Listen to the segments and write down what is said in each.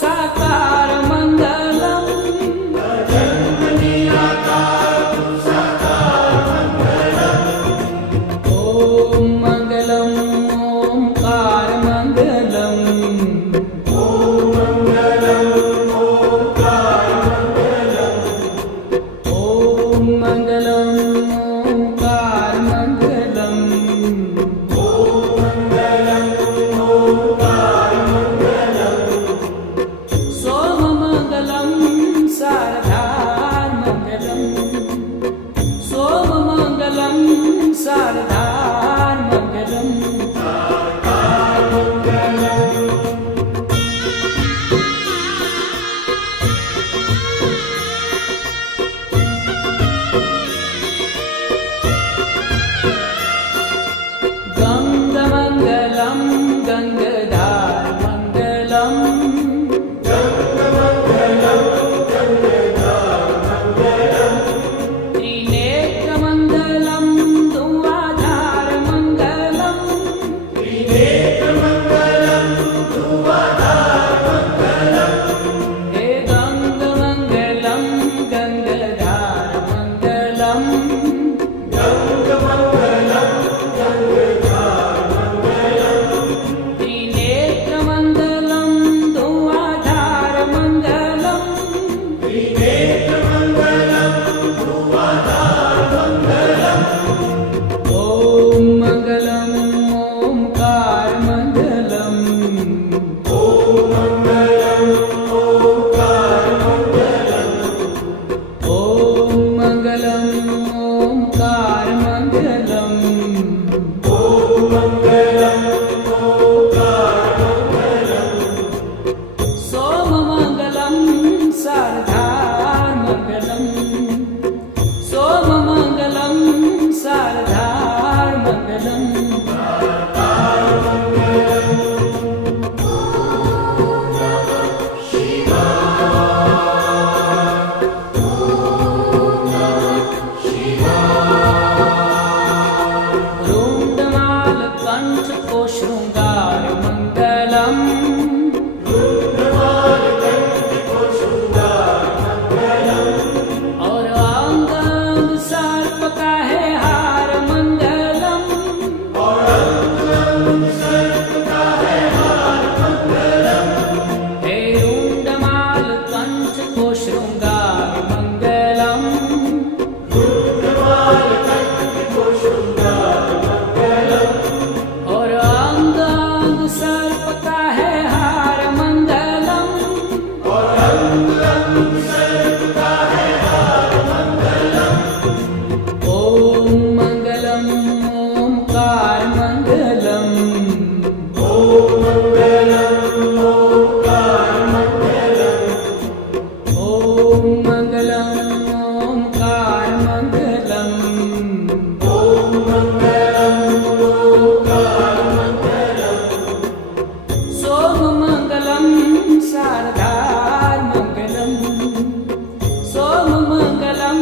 साकार मंगलम ओम मंगलम ओंकार मंगलम ओम मंगलम ओंकार मंगलम सोम मंगलम शारदार मंगलम सोम मंगलम शारदार मंगलम गंगमंगलम गंगाधार मंगलम त्रिनेत्रमंगलम धुआधार मंगलम हे गंगमंगलम गंगाधार मंगलम त्रिनेत्रमंगलम धुआधार मंगलम ओम मंगलम ओंकार मंगलम ओम मंगलम ओंकार मंगलम सोम मंगलम शारदार मंगलम सोम मंगलम शारदार मंगलम रुंडमाल कंठ को श्रृंगार मंगलम और अंग अंग सर्प का है हार मंगलम हे रुंडमाल कंठ को श्रृंगार मंगलम और अंग अंग सर्प का है हार मंगलम ओम मंगलम ओंकार मंगलम ओम मंगलम ओंकार मंगलम सोम मंगलम शारदार मंगलम सोम मंगलम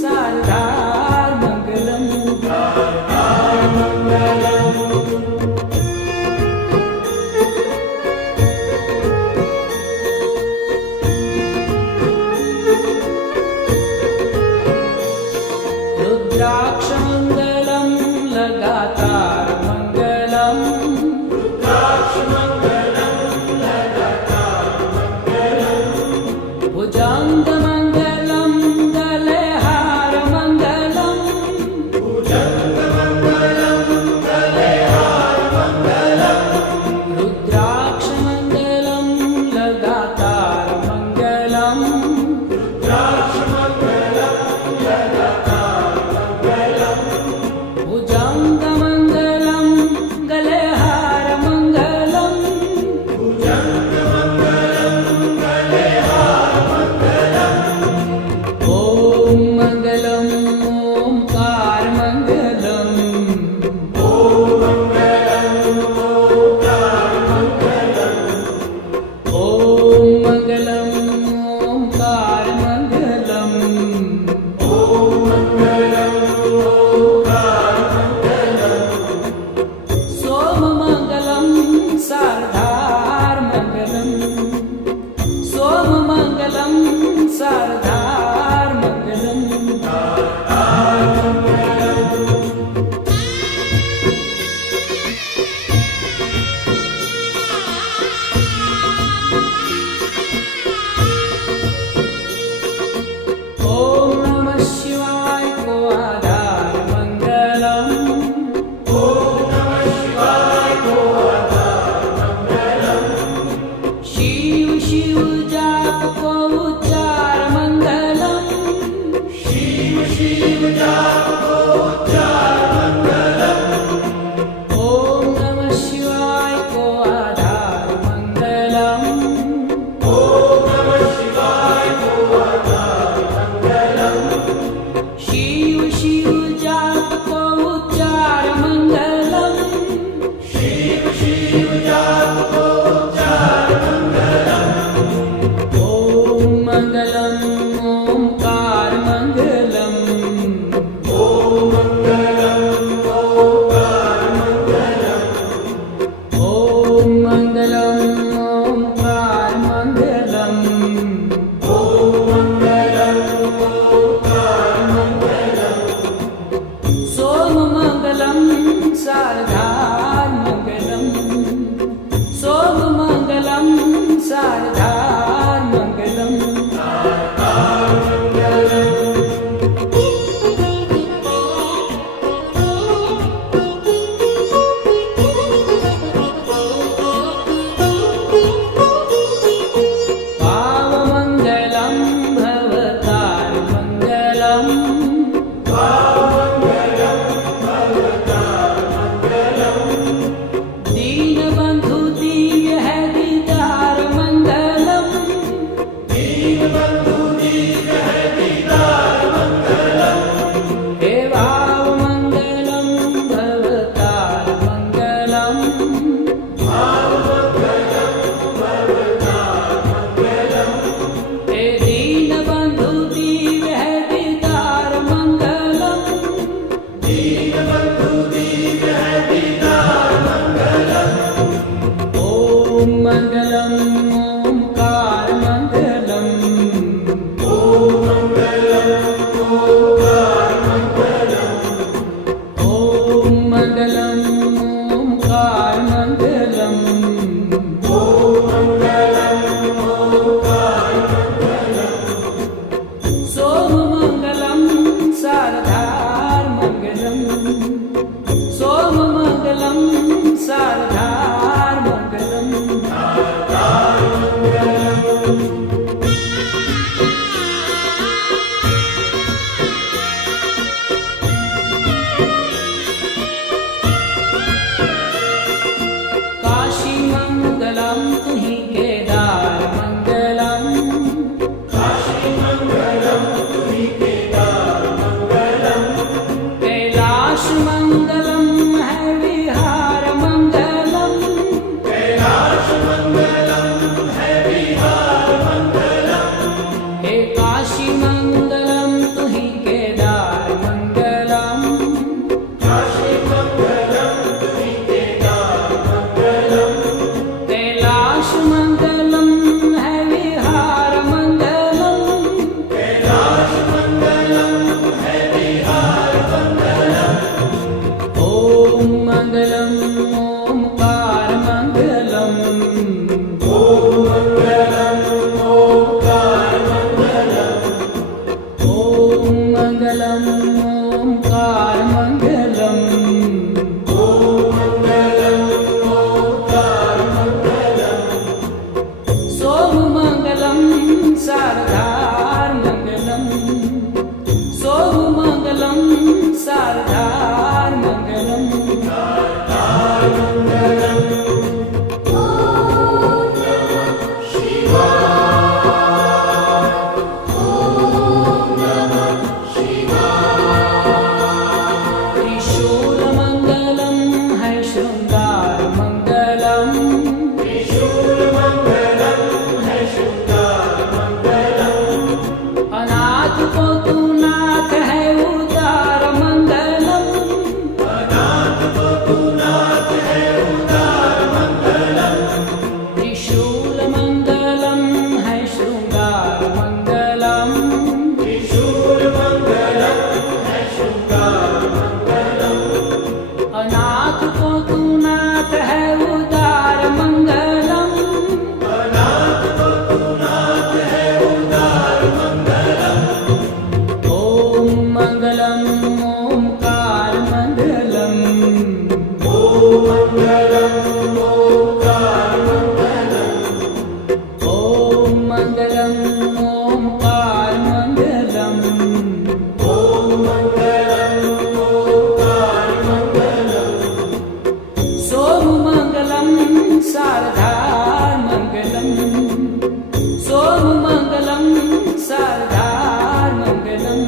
शारदार मंगलम रुद्राक्ष मंगलम लगातार मंगलम भुजंग मंगलम गले हार मंगलम रुद्राक्ष मंगलम लगातार मंगलम भुजंग मंगलम गले हार मंगलम शिव जाप को उच्चार मंगलम। शिव शिव जाप को उच्चार मंगलम। ओम नमः शिवाय को आधार मंगलम। ओम नमः शिवाय को आधार मंगलम। शिव शिव जाप को उच्चार मंगलम। शिव शिव जाप को उच्चार मंगलम। ओम मंगलम ओमकार मंगलम। ओम मंगलम ओंकार मंगलम। ओम मंगलम ओमकार मंगलम। ओम मंगलम ओंकार मंगलम। सोम मंगलम शारदार मंगलम। सोम मंगलम शारदार मंगलम। पाव मंगलम भवतार मंगलम। दीन बंधु दिव्य है दीदार मंगलम। दीन बंधु दीन है दीदार मंगलम। हे भाव मंगलम भवतार मंगलम। भाव मंगलम भवतार मंगलम। हे दीन बंधु दिव्य है दीदार मंगलम। दीन बंधु दीन है दीदार मंगलम। ओम मंगलम ओमकार मंगलम। ओम मंगलम ओंकार मंगलम। ओम मंगलम ओमकार मंगलम। ओम मंगलम ओंकार मंगलम। सोम मंगलम शारदार मंगलम। सोम मंगलम शारदार मंगलम। काशी मंगलम तुहि केदार मंगलम। काशी मंगलम तुहि केदार मंगलम। कैलाश मंगलम है विहार मंगलम। कैलाश मंगलम है विहार मंगलम। हे काशी मंगलम तुहि केदार मंगलम। काशी मंगलम तुहि केदार मंगलम। कैलाश मंगलम है विहार मंगलम। कैलाश मंगलम है विहार मंगलम। ओम मंगलम ओमकार मंगलम। ओम मंगलम ओंकार मंगलम। मङ्गलम् ओङ्कारमङ्गलम् ॐ मङ्गलम् ओङ्कारमङ्गलम् सोममङ्गलं शारदामङ्गलम् सोममङ्गलं शारदामङ्गलम्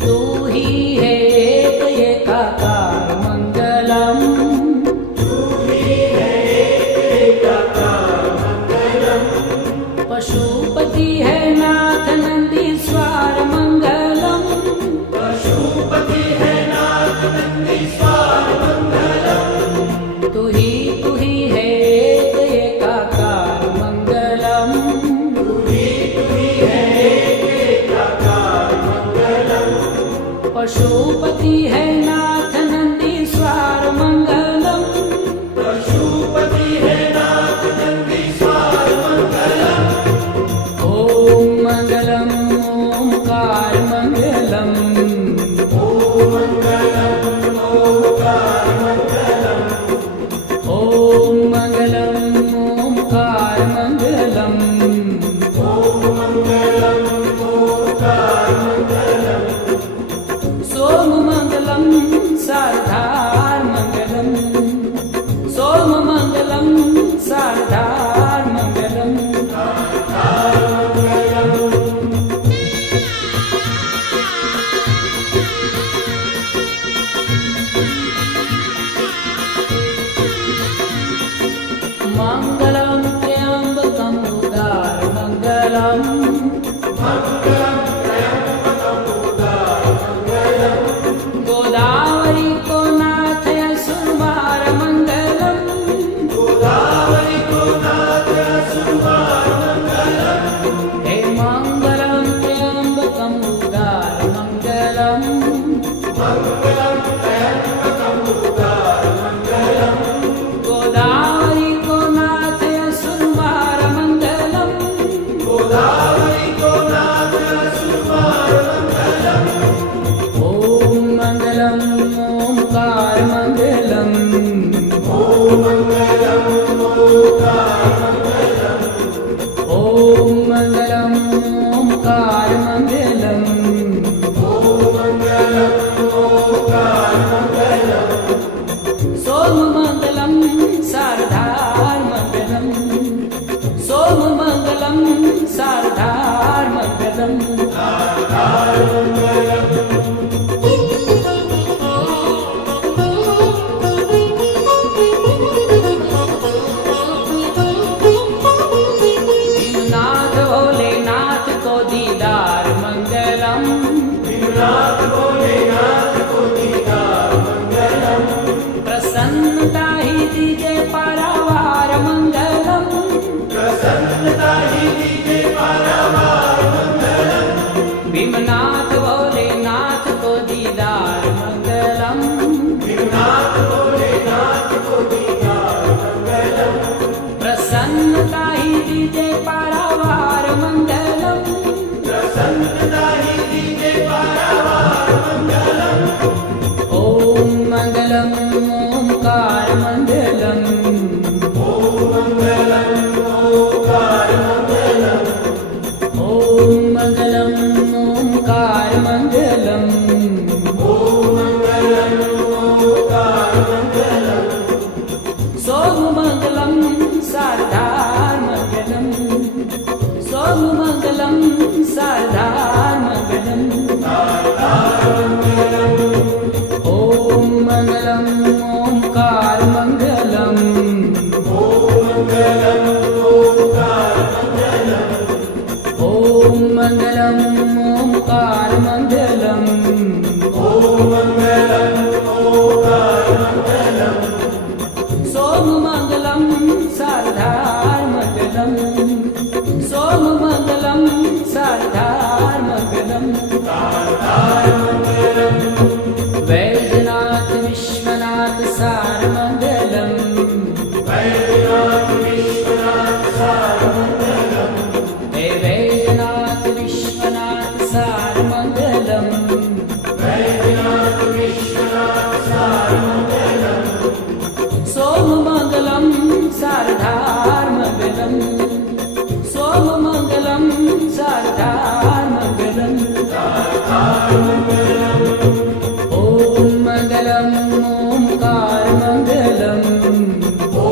तू ही है एक एकाकार मंगलम पशुपति है नाथ नंदीश्वर मंगलम पशुपति है नाथ नंदीश्वर मंगलम् तू ही है एक एकाकार मंगलम है एकाकार मंगलम् पशुपति है नाथ नंदीश्वर मंगलम पशुपति है नाथ नंदीश्वर मंगलम् ओम मंगलम ओंकार मंगलम ॐ मङ्गलम् ओङ्कार मङ्गलम् ओम मंगलम ओंकार मंगलम ॐ मङ्गलम् ओङ्कार मङ्गलम् सोममङ्गलं शारदामङ्गलम् सोममङ्गलं शारदामङ्गलम् मङ्गलं त्र्यम्बकं उदारमङ्गलम् गोदावरी को नाथ सुरवार मङ्गलम् गोदावरी को नाथ सुरवार मङ्गलम् हे मङ्गलं त्र्यम्बकं उदारमङ्गलम् मङ्गलं त्र्यम्बकम् उदारमङ्गलम् गोदावरी को नाथ सुरवार मङ्गलम् गोदावरी को नाथ सुरवार मङ्गलम् ॐ मङ्गलम् ओङ्कार मङ्गलम् ॐ मङ्गलम् ओङ्कार मङ्गलम् ॐ मङ्गलम् ओङ्कार मङ्गलम् ॐ मङ्गलम् ओङ्कार मङ्गलम् सोममङ्गलं शारदामङ्गलम् सोममङ्गलं शारदामङ्गलम् नाथ भोलेनाथ को दीदार मंगलम नाथ भोलेनाथ को दीदार मङ्गलम् प्रसन्नता ही दीजे पारावार मंगलम प्रसन्नता ही दीजे पारावार मङ्गलम् भीमनाथ भोलेनाथ को दीदार मंगलम नाथ भोलेनाथ को दीदार मङ्गलम् प्रसन्नता ही दीजे पारावार मंगलम प्रसन्नता ही दीजे पारावार मङ्गलम् ओम मंगलम ओंकार मंगलम ॐ मङ्गलम् ओङ्कार मङ्गलम् ओम मंगलम ओंकार मंगलम ॐ मङ्गलम् ओङ्कार मङ्गलम् सोममङ्गलं शारदामङ्गलम् सोममङ्गलं शारदामङ्गलम् ॐ मङ्गलम् ओङ्कार मङ्गलम् ॐ मङ्गलम् ओङ्कार मङ्गलम् ॐ मङ्गलम् ओङ्कार मङ्गलम् ॐ मङ्गलम् ओङ्कार मङ्गलम् सोममङ्गलं शारदामङ्गलम् सोममङ्गलं शारदामङ्गलम् वैद्यनाथ विश्वनाथ सारमङ्गलम् वैद्यनाथ विश्वनाथ सारमङ्गलम् हे वैद्यनाथ विश्वनाथ ॐ मङ्गलम् ओङ्कार मङ्गलम् ॐ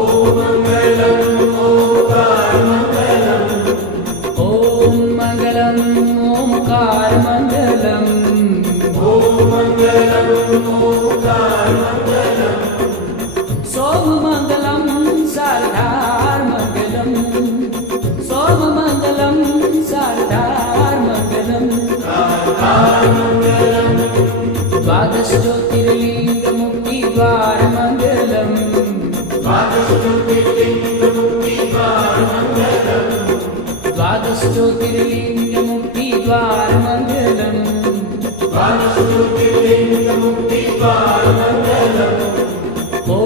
मङ्गलम् ओङ्कार मङ्गलम् सोममङ्गलं शारदामङ्गलम् सोममङ्गलं शारदामङ्गलम् द्वादश ज्योतिर्लिङ्गमुक्तिद्वारमङ्गलम् द्वादश ज्योतिर्लिङ्गमुक्तिद्वारमङ्गलम् ॐ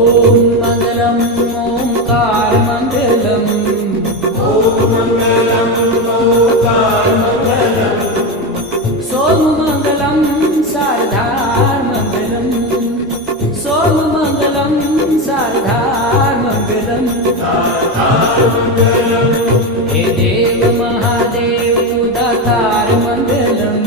मङ्गलम् ओङ्कार मङ्गलम् सोममङ्गलं शारदामङ्गलम् सोममङ्गलं शारदामङ्गलम् हे देव महादेव दातार मङ्गलम्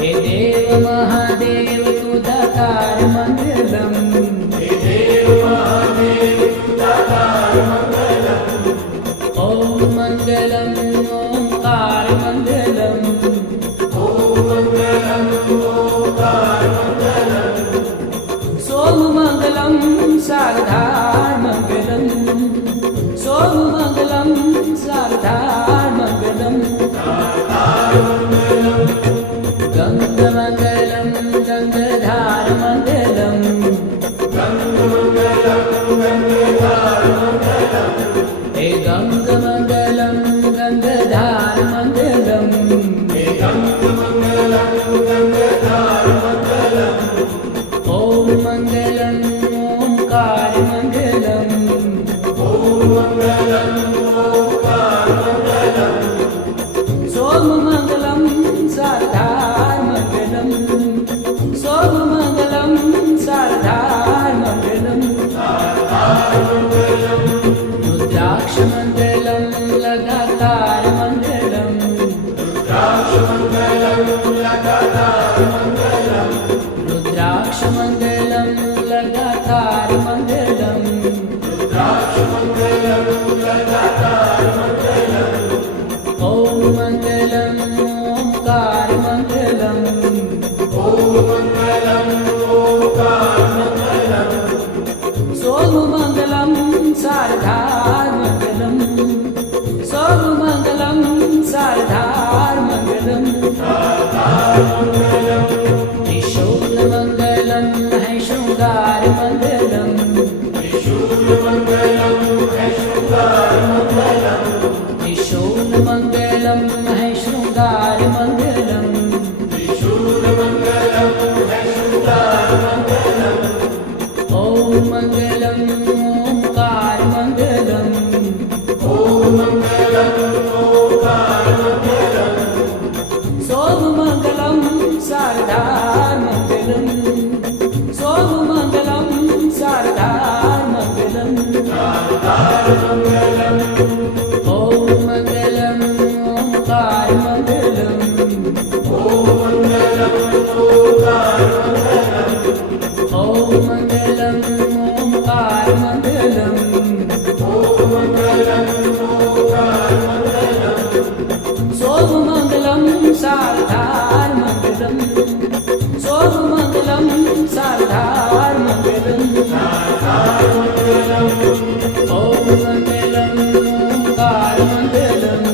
हे देव महादेव तु दातार मङ्गलम् ॐ मङ्गलम् ओङ्कार मङ्गलम् सोममङ्गलं शारदामङ्गलम् सोममङ्गलं शारदामङ्गलम् गङ्गमङ्गलं गङ्गाधारमङ्गलम् हे गङ्गमङ्गलं गङ्गाधारमङ्गलम् ॐ मङ्गलम् ओङ्कार मङ्गलम् सोममङ्गलं शारदामङ्गलम् सोममङ्गलं शारदामङ्गलम् रुद्राक्षमङ्गलं लगातारमङ्गलम् रुद्राक्षमङ्गलं लगातारमङ्गलम् ॐ मङ्गलम् ओङ्कार मङ्गलम् सोममङ्गलं शारदामङ्गलम् सोममङ्गलं शारदामङ्गलम् त्रिशूलमङ्गलं है शृङ्गारमङ्गलम् त्रिशूलमङ्गलं है शृङ्गारमङ्गलम् ॐ मङ्गलम् ओङ्कार मङ्गलम् सोममङ्गलं शारदामङ्गलम् सोममङ्गलं शारदामङ्गलम् ॐ मङ्गलम् ओङ्कार मङ्गलम् ॐ मङ्गलम् ओङ्कार मङ्गलम् सोममङ्गलं शारदामङ्गलम् सोममङ्गलं शारदामङ्गलम् ॐ मङ्गलम् ओङ्कार मङ्गलम्